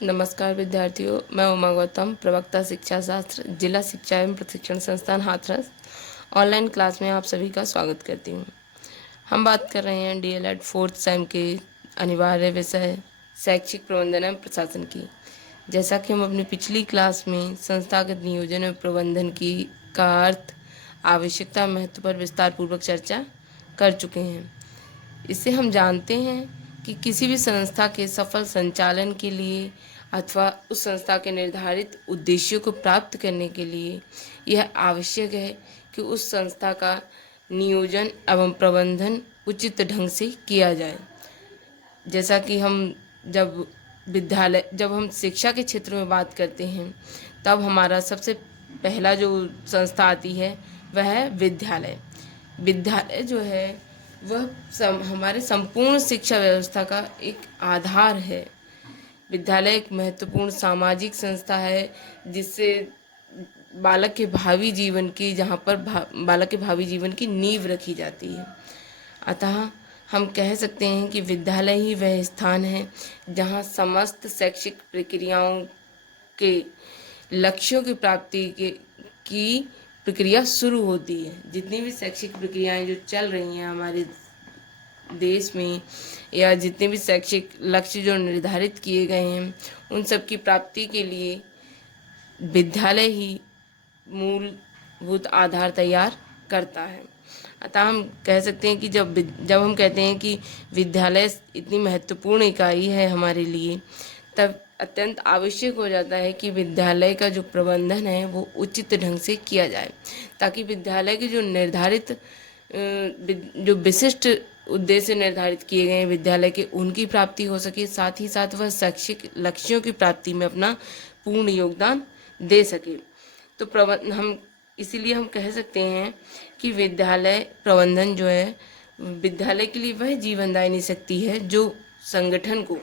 नमस्कार विद्यार्थियों, मैं उमा गौतम, प्रवक्ता शिक्षा शास्त्र, जिला शिक्षा एवं प्रशिक्षण संस्थान हाथरस ऑनलाइन क्लास में आप सभी का स्वागत करती हूँ। हम बात कर रहे हैं डीएलएड फोर्थ सेम के अनिवार्य विषय शैक्षिक प्रबंधन एवं प्रशासन की। जैसा कि हम अपनी पिछली क्लास में संस्थागत नियोजन एवं प्रबंधन की का अर्थ, आवश्यकता, महत्व पर विस्तार पूर्वक चर्चा कर चुके हैं। इससे हम जानते हैं कि किसी भी संस्था के सफल संचालन के लिए अथवा उस संस्था के निर्धारित उद्देश्यों को प्राप्त करने के लिए यह आवश्यक है कि उस संस्था का नियोजन एवं प्रबंधन उचित ढंग से किया जाए। जैसा कि जब हम शिक्षा के क्षेत्र में बात करते हैं, तब हमारा सबसे पहला जो संस्था आती है वह है विद्यालय। विद्यालय जो है वह हमारे संपूर्ण शिक्षा व्यवस्था का एक आधार है। विद्यालय एक महत्वपूर्ण सामाजिक संस्था है जिससे बालक के भावी जीवन की बालक के भावी जीवन की नींव रखी जाती है। अतः हम कह सकते हैं कि विद्यालय ही वह स्थान है जहाँ समस्त शैक्षिक प्रक्रियाओं के लक्ष्यों की प्राप्ति की प्रक्रिया शुरू होती है। जितनी भी शैक्षिक प्रक्रियाएं जो चल रही हैं हमारे देश में, या जितने भी शैक्षिक लक्ष्य जो निर्धारित किए गए हैं, उन सब की प्राप्ति के लिए विद्यालय ही मूलभूत आधार तैयार करता है। अतः हम कह सकते हैं कि जब हम कहते हैं कि विद्यालय इतनी महत्वपूर्ण इकाई है हमारे लिए, तब अत्यंत आवश्यक हो जाता है कि विद्यालय का जो प्रबंधन है वो उचित ढंग से किया जाए, ताकि विद्यालय के जो निर्धारित जो विशिष्ट उद्देश्य निर्धारित किए गए हैं विद्यालय के, उनकी प्राप्ति हो सके, साथ ही साथ वह शैक्षिक लक्ष्यों की प्राप्ति में अपना पूर्ण योगदान दे सके। तो हम इसीलिए हम कह सकते हैं कि विद्यालय प्रबंधन जो है विद्यालय के लिए वह जीवनदायिनी शक्ति है जो संगठन को,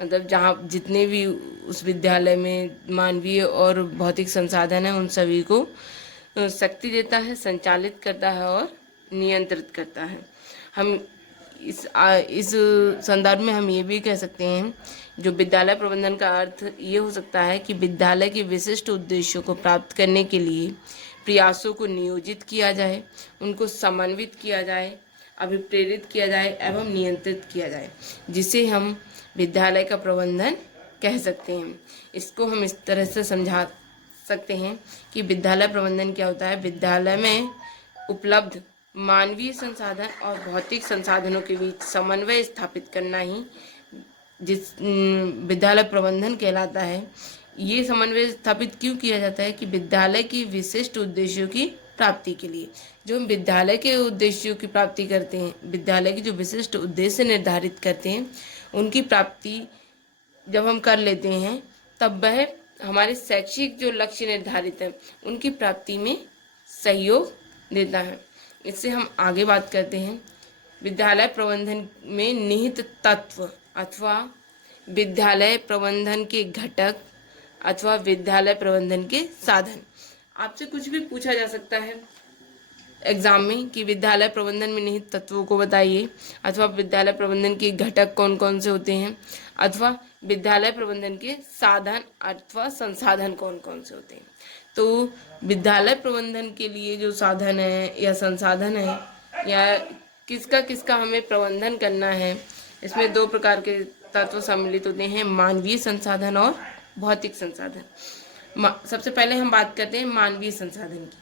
मतलब जहाँ जितने भी उस विद्यालय में मानवीय और भौतिक संसाधन है, उन सभी को शक्ति देता है, संचालित करता है और नियंत्रित करता है। हम इस संदर्भ में हम ये भी कह सकते हैं, जो विद्यालय प्रबंधन का अर्थ ये हो सकता है कि विद्यालय के विशिष्ट उद्देश्यों को प्राप्त करने के लिए प्रयासों को नियोजित किया जाए, उनको समन्वित किया जाए, अभिप्रेरित किया जाए एवं नियंत्रित किया जाए, जिसे हम विद्यालय का प्रबंधन कह सकते हैं। इसको हम इस तरह से समझा सकते हैं कि विद्यालय प्रबंधन क्या होता है। विद्यालय में उपलब्ध मानवीय संसाधन और भौतिक संसाधनों के बीच समन्वय स्थापित करना ही जिस विद्यालय प्रबंधन कहलाता है। ये समन्वय स्थापित क्यों किया जाता है कि विद्यालय की विशिष्ट उद्देश्यों की प्राप्ति के लिए, जो हम विद्यालय के उद्देश्यों की प्राप्ति करते हैं, विद्यालय की जो विशिष्ट उद्देश्य निर्धारित करते हैं, उनकी प्राप्ति जब हम कर लेते हैं, तब वह हमारे शैक्षिक जो लक्ष्य निर्धारित हैं उनकी प्राप्ति में सहयोग देता है। इससे हम आगे बात करते हैं विद्यालय प्रबंधन में निहित तत्व अथवा विद्यालय प्रबंधन के घटक अथवा विद्यालय प्रबंधन के साधन। आपसे कुछ भी पूछा जा सकता है एग्जाम में कि विद्यालय प्रबंधन में निहित तत्वों को बताइए, अथवा विद्यालय प्रबंधन के घटक कौन कौन से होते हैं, अथवा विद्यालय प्रबंधन के साधन अथवा संसाधन कौन कौन से होते हैं। तो विद्यालय प्रबंधन के लिए जो साधन है या संसाधन है, या किसका किसका हमें प्रबंधन करना है, इसमें दो प्रकार के तत्व सम्मिलित होते हैं, मानवीय संसाधन और भौतिक संसाधन। सबसे पहले हम बात करते हैं मानवीय संसाधन की।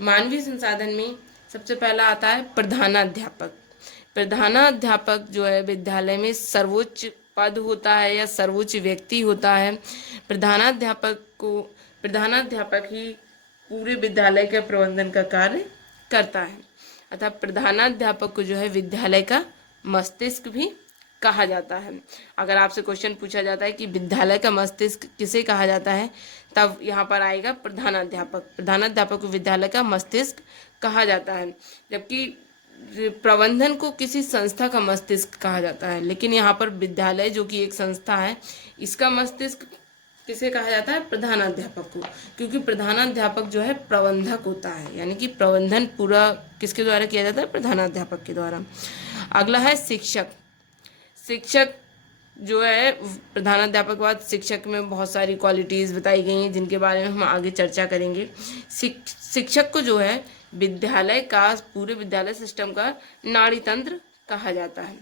मानवीय संसाधन में सबसे पहला आता है प्रधानाध्यापक। प्रधानाध्यापक जो है विद्यालय में सर्वोच्च पद होता है या सर्वोच्च व्यक्ति होता है। प्रधानाध्यापक ही पूरे विद्यालय के प्रबंधन का कार्य करता है। अतः प्रधानाध्यापक को जो है विद्यालय का मस्तिष्क भी कहा जाता है। अगर आपसे क्वेश्चन पूछा जाता है कि विद्यालय का मस्तिष्क किसे कहा जाता है, तब यहाँ पर आएगा प्रधानाध्यापक। प्रधानाध्यापक को विद्यालय का मस्तिष्क कहा जाता है, जबकि प्रबंधन को किसी संस्था का मस्तिष्क कहा जाता है। लेकिन यहाँ पर विद्यालय जो कि एक संस्था है, इसका मस्तिष्क किसे कहा जाता है? प्रधानाध्यापक को, क्योंकि प्रधानाध्यापक जो है प्रबंधक होता है, यानी कि प्रबंधन पूरा किसके द्वारा किया जाता है? प्रधानाध्यापक के द्वारा। अगला है शिक्षक। शिक्षक जो है प्रधानाध्यापक के बाद शिक्षक में बहुत सारी क्वालिटीज़ बताई गई हैं जिनके बारे में हम आगे चर्चा करेंगे। शिक्षक को जो है विद्यालय का, पूरे विद्यालय सिस्टम का नाड़ी तंत्र कहा जाता है।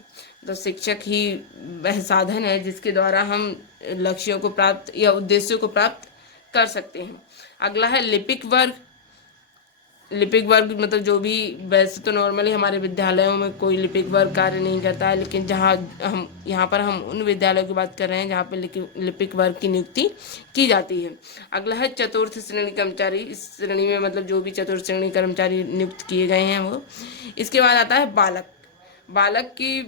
तो शिक्षक ही वह साधन है जिसके द्वारा हम लक्ष्यों को प्राप्त या उद्देश्यों को प्राप्त कर सकते हैं। अगला है लिपिक वर्ग। लिपिक वर्ग मतलब जो भी, वैसे तो नॉर्मली हमारे विद्यालयों में कोई लिपिक वर्ग कार्य नहीं करता है, लेकिन जहाँ हम यहाँ पर हम उन विद्यालयों की बात कर रहे हैं जहाँ पर लिपिक वर्ग की नियुक्ति की जाती है। अगला है चतुर्थ श्रेणी कर्मचारी। इस श्रेणी में मतलब जो भी चतुर्थ श्रेणी कर्मचारी नियुक्त किए गए हैं वो। इसके बाद आता है बालक। बालक की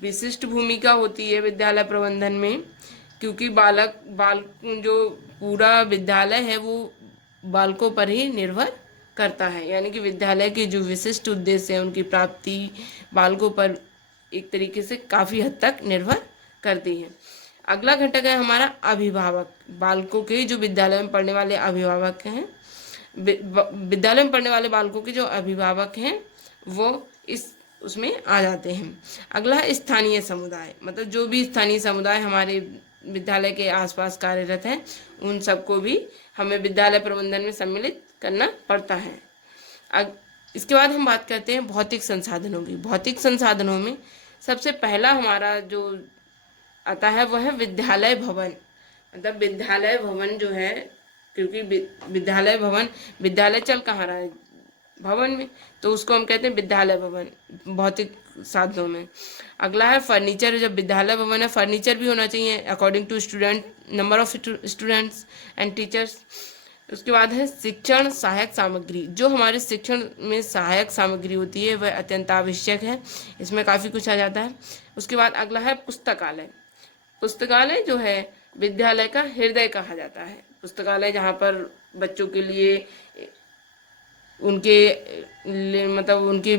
विशिष्ट भूमिका होती है विद्यालय प्रबंधन में, क्योंकि बाल जो पूरा विद्यालय है वो बालकों पर ही निर्भर करता है, यानी कि विद्यालय के जो विशिष्ट उद्देश्य हैं उनकी प्राप्ति बालकों पर एक तरीके से काफ़ी हद तक निर्भर करती है। अगला घटक है हमारा अभिभावक। बालकों के जो विद्यालय में पढ़ने वाले अभिभावक हैं, विद्यालय में पढ़ने वाले बालकों के जो अभिभावक हैं वो उसमें आ जाते हैं। अगला है स्थानीय समुदाय। मतलब जो भी स्थानीय समुदाय हमारे विद्यालय के आसपास कार्यरत हैं उन सबको भी हमें विद्यालय प्रबंधन में सम्मिलित करना पड़ता है। इसके बाद हम बात करते हैं भौतिक संसाधनों की। भौतिक संसाधनों में सबसे पहला हमारा जो आता है वह है विद्यालय भवन। मतलब विद्यालय भवन जो है, क्योंकि विद्यालय भवन, विद्यालय चल कहाँ रहा है, भवन में, तो उसको हम कहते हैं विद्यालय भवन भौतिक साधनों में। अगला है फर्नीचर। जब विद्यालय भवन है फर्नीचर भी होना चाहिए according to student, number of students and teachers. उसके बाद है शिक्षण सहायक सामग्री। जो हमारे शिक्षण में सहायक सामग्री होती है वह अत्यंत आवश्यक है, इसमें काफ़ी कुछ आ जाता है। उसके बाद अगला है पुस्तकालय। पुस्तकालय जो है विद्यालय का हृदय कहा जाता है। पुस्तकालय जहाँ पर बच्चों के लिए मतलब उनके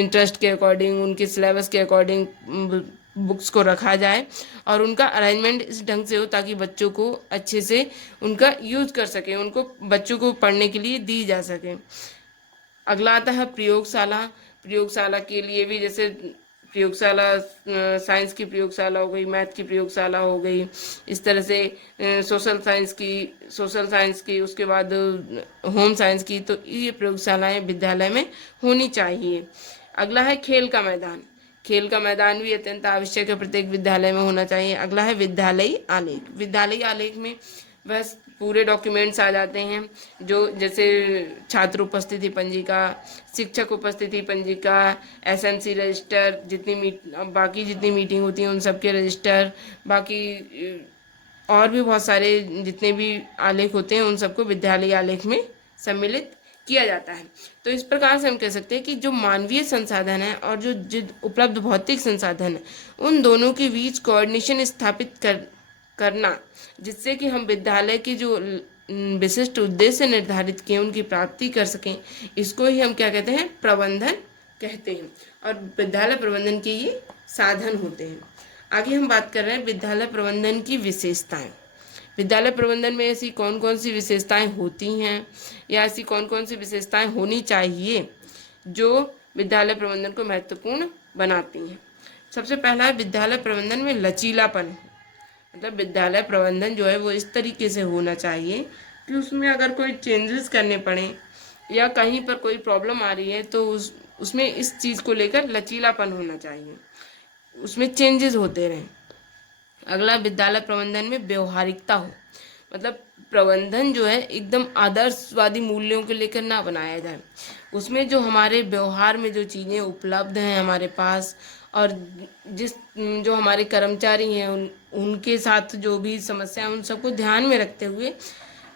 इंटरेस्ट के अकॉर्डिंग, उनके सिलेबस के अकॉर्डिंग बुक्स को रखा जाए और उनका अरेंजमेंट इस ढंग से हो ताकि बच्चों को अच्छे से उनका यूज कर सके, उनको बच्चों को पढ़ने के लिए दी जा सके। अगला आता है प्रयोगशाला। प्रयोगशाला के लिए भी, जैसे प्रयोगशाला साइंस की प्रयोगशाला हो गई, मैथ की प्रयोगशाला हो गई, इस तरह से सोशल साइंस की, उसके बाद होम साइंस की, तो ये प्रयोगशालाएं विद्यालय में होनी चाहिए। अगला है खेल का मैदान। खेल का मैदान भी अत्यंत आवश्यक है, प्रत्येक विद्यालय में होना चाहिए। अगला है विद्यालयी आलेख। विद्यालयी आलेख में बस पूरे डॉक्यूमेंट्स आ जाते हैं, जो जैसे छात्र उपस्थिति पंजिका, शिक्षक उपस्थिति पंजिका, एसएमसी रजिस्टर, बाकी जितनी मीटिंग होती हैं उन सब के रजिस्टर, बाकी और भी बहुत सारे जितने भी आलेख होते हैं उन सबको विद्यालयी आलेख में सम्मिलित किया जाता है। तो इस प्रकार से हम कह सकते हैं कि जो मानवीय संसाधन है और जो उपलब्ध भौतिक संसाधन है उन दोनों के बीच कोऑर्डिनेशन स्थापित करना, जिससे कि हम विद्यालय के जो विशिष्ट उद्देश्य निर्धारित किए उनकी प्राप्ति कर सकें, इसको ही हम क्या कहते हैं, प्रबंधन कहते हैं। और विद्यालय प्रबंधन के ये साधन होते हैं। आगे हम बात कर रहे हैं विद्यालय प्रबंधन की विशेषताएं। विद्यालय प्रबंधन में ऐसी कौन कौन सी विशेषताएं होती हैं या ऐसी कौन कौन सी विशेषताएं होनी चाहिए जो विद्यालय प्रबंधन को महत्वपूर्ण बनाती हैं। सबसे पहला है विद्यालय प्रबंधन में लचीलापन। मतलब विद्यालय प्रबंधन जो है वो इस तरीके से होना चाहिए कि उसमें अगर कोई चेंजेस करने पड़े या कहीं पर कोई प्रॉब्लम आ रही है तो उसमें इस चीज़ को लेकर लचीलापन होना चाहिए, उसमें चेंजेस होते रहें। अगला विद्यालय प्रबंधन में व्यवहारिकता हो। मतलब प्रबंधन जो है एकदम आदर्शवादी मूल्यों को लेकर ना बनाया जाए, उसमें जो हमारे व्यवहार में जो चीज़ें उपलब्ध हैं हमारे पास और जो हमारे कर्मचारी हैं उनके साथ जो भी समस्या है उन सबको ध्यान में रखते हुए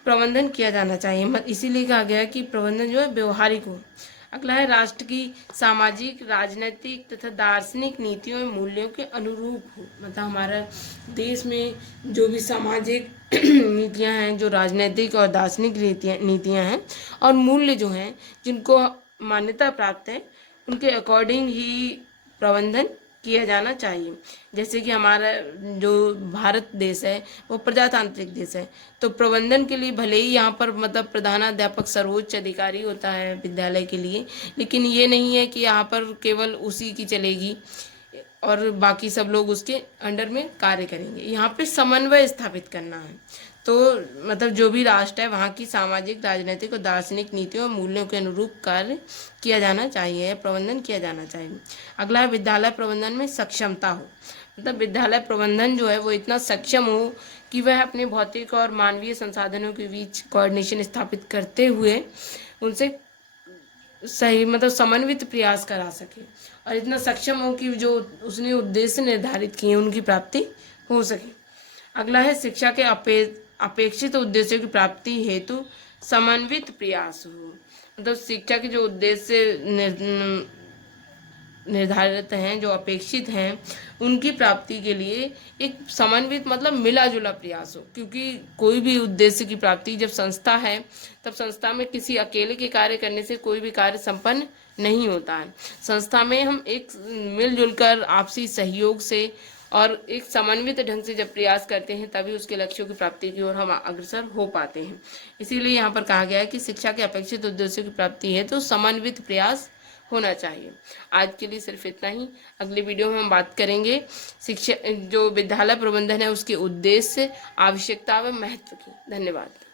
प्रबंधन किया जाना चाहिए। इसीलिए कहा गया है कि प्रबंधन जो है व्यवहारिक हो। अगला है राष्ट्र की सामाजिक, राजनीतिक तथा दार्शनिक नीतियों एवं मूल्यों के अनुरूप हो। मतलब हमारा देश में जो भी सामाजिक नीतियां हैं, जो राजनीतिक और दार्शनिक नीतियां हैं और मूल्य जो हैं जिनको मान्यता प्राप्त है, उनके अकॉर्डिंग ही प्रबंधन किया जाना चाहिए। जैसे कि हमारा जो भारत देश है वो प्रजातांत्रिक देश है, तो प्रबंधन के लिए भले ही यहाँ पर मतलब प्रधानाध्यापक सर्वोच्च अधिकारी होता है विद्यालय के लिए, लेकिन ये नहीं है कि यहाँ पर केवल उसी की चलेगी। और बाकी सब लोग उसके अंडर में कार्य करेंगे। यहाँ पे समन्वय स्थापित करना है। तो मतलब जो भी राष्ट्र है वहाँ की सामाजिक, राजनीतिक और दार्शनिक नीतियों और मूल्यों के अनुरूप कार्य किया जाना चाहिए, प्रबंधन किया जाना चाहिए। अगला है विद्यालय प्रबंधन में सक्षमता हो। मतलब विद्यालय प्रबंधन जो है वो इतना सक्षम हो कि वह अपने भौतिक और मानवीय संसाधनों के बीच कोऑर्डिनेशन स्थापित करते हुए उनसे सही मतलब समन्वित प्रयास करा सके, और इतना सक्षम हो कि जो उसने उद्देश्य निर्धारित किए उनकी प्राप्ति हो सके। अगला है शिक्षा के अपेक्षित उद्देश्यों की प्राप्ति हेतु समन्वित प्रयास हो। मतलब शिक्षा के जो उद्देश्य निर्धारित हैं, जो अपेक्षित हैं, उनकी प्राप्ति के लिए एक समन्वित मतलब मिला जुला प्रयास हो। क्योंकि कोई भी उद्देश्य की प्राप्ति जब संस्था है, तब संस्था में किसी अकेले के कार्य करने से कोई भी कार्य संपन्न नहीं होता है। संस्था में हम एक मिलजुल कर आपसी सहयोग से और एक समन्वित ढंग से जब प्रयास करते हैं, तभी उसके लक्ष्यों की प्राप्ति की ओर हम अग्रसर हो पाते हैं। इसीलिए यहाँ पर कहा गया है कि शिक्षा के अपेक्षित उद्देश्यों की प्राप्ति है तो समन्वित प्रयास होना चाहिए। आज के लिए सिर्फ इतना ही। अगले वीडियो में हम बात करेंगे शिक्षा जो विद्यालय प्रबंधन है उसके उद्देश्य, आवश्यकता व महत्व की। धन्यवाद।